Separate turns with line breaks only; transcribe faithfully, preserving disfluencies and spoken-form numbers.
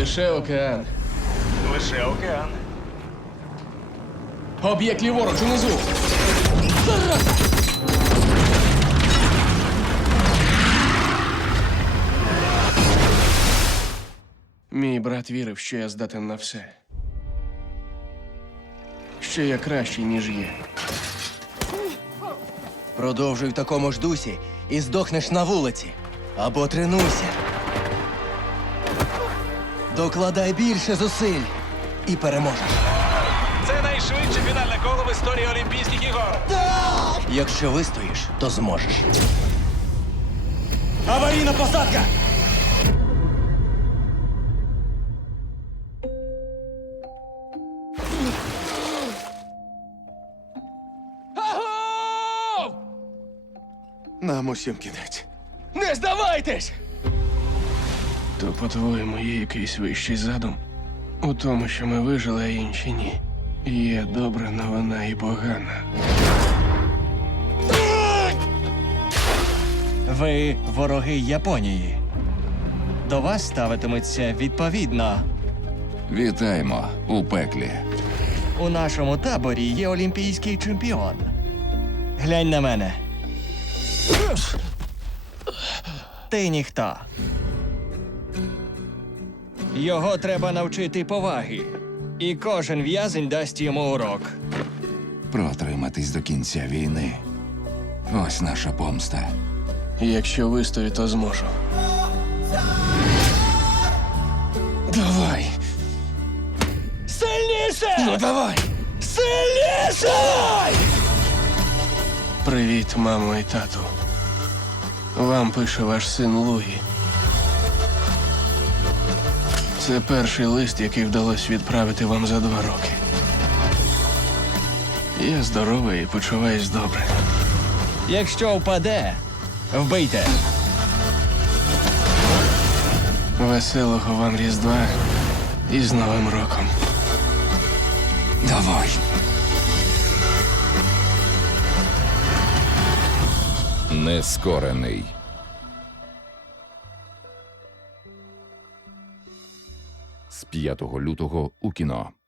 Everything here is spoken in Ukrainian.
Лише океан.
Лише океан.
Об'єкт ліворуч унизу. Мій брат вірив, що я здатен на все. Що я кращий, ніж є.
Продовжуй в такому ж дусі і здохнеш на вулиці. Або тренуйся. Докладай більше зусиль і переможеш.
Це найшвидше фінальне коло в історії Олімпійських ігор.
Якщо вистоїш, то зможеш.
Аварійна посадка!
Агов!
Нам усім кінець.
Не здавайтесь! То, по-твоєму, є якийсь вищий задум? У тому, що ми вижили, а інші ні. Є добра новина і погана.
Ви вороги Японії. До вас ставитиметься відповідно.
Вітаємо у пеклі.
У нашому таборі є олімпійський чемпіон. Глянь на мене. Ти ніхто. Його треба навчити поваги. І кожен в'язень дасть йому урок.
Протриматись до кінця війни. Ось наша помста.
Якщо вистою, то зможу. Давай!
Сильніше!
Ну давай!
Сильніше!
Привіт, мамо і тату. Вам пише ваш син Луї. Це перший лист, який вдалося відправити вам за два роки. Я здоровий і почуваюсь добре.
Якщо впаде, вбийте.
Веселого вам Різдва і з Новим роком.
Давай. Нескорений. З п'ятого лютого у кіно.